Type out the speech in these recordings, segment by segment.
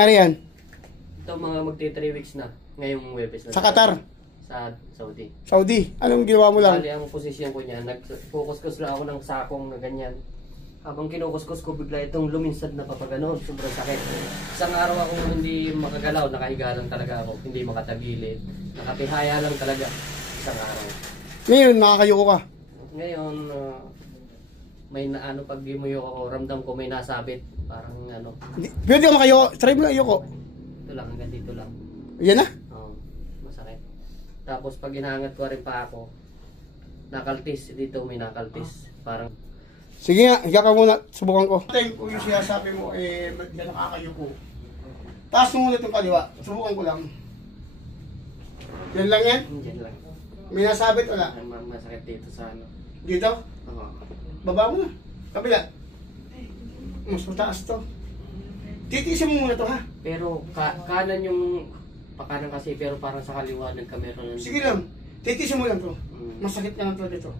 Ano yan? Ito mga magti 3 weeks na. Ngayong Webes na. Sa Qatar? Sa Saudi. Saudi? Anong ginawa mo lang? Bali ang posisyon ko niya, nag-focus lang ako ng sakong na ganyan. Habang kinukuskus ko, bigla itong luminsad na papaganoon. Sobrang sakit. Isang araw ako hindi makagalaw, nakahiga lang talaga ako. Hindi makatagilid. Nakatihaya lang talaga. Isang araw. Ngayon, nakakayuko ka. Ngayon, may naano pag gimuyo ako, ramdam ko may nasabit. Parang ano. Pwede ka makayuko. Try mo lang ayuko. Ito lang, hanggang dito lang. Yan na? Oo, masakit. Tapos pag inaangat ko rin pa ako, nakaltis. Dito may nakaltis. Parang Sige nga, higa ka muna. Subukan ko. Kung yung sinasabi mo, hindi ka nakakayuko. Taas mo muna itong kaliwa. Subukan ko lang. Yan lang yan? dyan lang. May nasabit wala? Masakit dito sa ano. Dito? Oo. Baba mo na. Kabila. Mas mataas to. Titiisin mo muna to ha. Pero kanan yung pakanan kasi, pero parang sa kaliwa nagkamera lang. Sige lang. Titiisin mo lang to. Masakit lang to dito.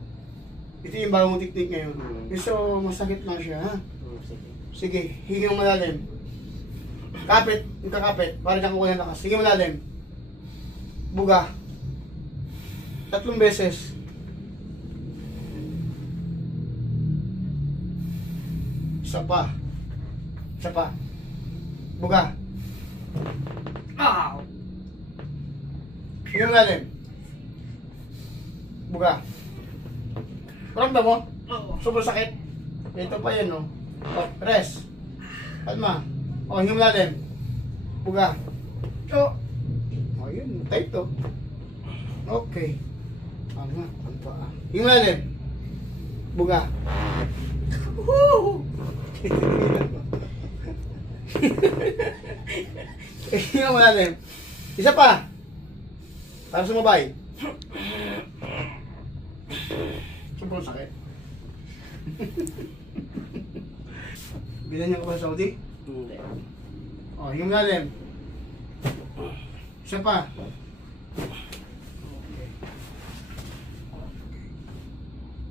Ito yung bagong teknik ngayon. So, masakit lang siya ha. Sige. Sige, hingang malalim. Kapit, yung kakapit. Para na kukuha ng lakas. Sige malalim. Buga. 3 beses. Isa pa. Isa pa. Buga. Ow! Hingang malalim. Buga. Ramdam mo? Sobrang sakit. Ito pa yan, no? Oh, rest. Kalma. Oh, hingang malalim. Buga. Oh. Oh, yun. Tight to. Okay. Ano pa? Hingang malalim. Buga. Woo! Hingang malalim. Isa pa. Para sumabay. Sobrang sakit. Bilan niya ka ba sa Saudi? Hindi. O, hingang malalim. Isa pa.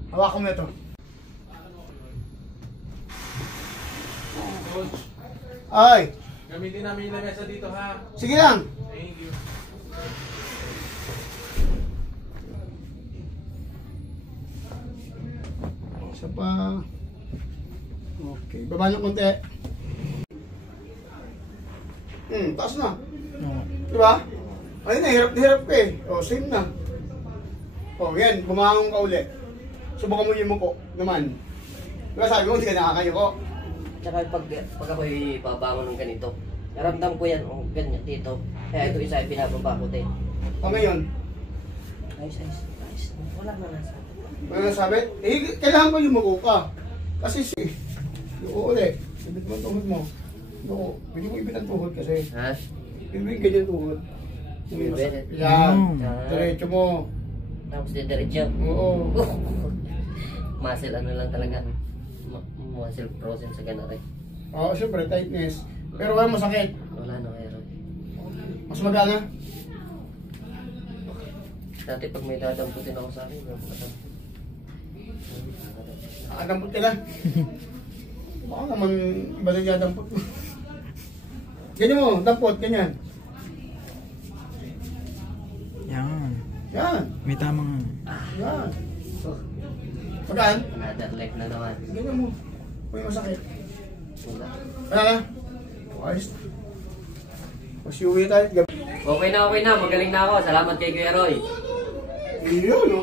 Hawakan mo na ito. Coach, Ay! gamitin namin yung lamesa dito ha. Sige lang! Thank you. Isa pa. Okay, baba ng konti. Taas na. Diba? Ayun na, hirap na hirap ka eh. O, same na. O, yan, bumangon ka ulit. Subukan mo yung muko naman. Diba sabi mo, hindi ka nakakayuko. Tsaka pag ako ibabangon ng ganito, naramdam ko yan, ganyan dito. Kaya ito isa ay binababa ko din. O ngayon, Ayos. Wala na nasa. ano nasabi? Kailangan ko yung muko ka. Kasi yuko ulit. Ibit mo ang tuhod mo. Yuko. Pwede mo ibit ang tuhod kasi. Ha? Ibig ganyan tuhod. Ibit? Yan. Diretso mo. Tapos didiretso. Oo. Muscle ano lang talaga. Muscle frozen sa ganun eh. Oo, syempre, tightness. Pero wala masakit. Wala na meron. Mas magana. Dati pag may dadamputin ako sa akin, Dampot ka na. Baka naman iba na niya dampot. Ganyan mo, dampot, ganyan. Yan. Yan. May tamang Yan. Magaan? another leg na naman. Ganyan mo. May masakit. Wala. Wala na. Ayos. Mas uwi tayo. Okay na. Magaling na ako. Salamat kay Kuya Roy. Yun, no?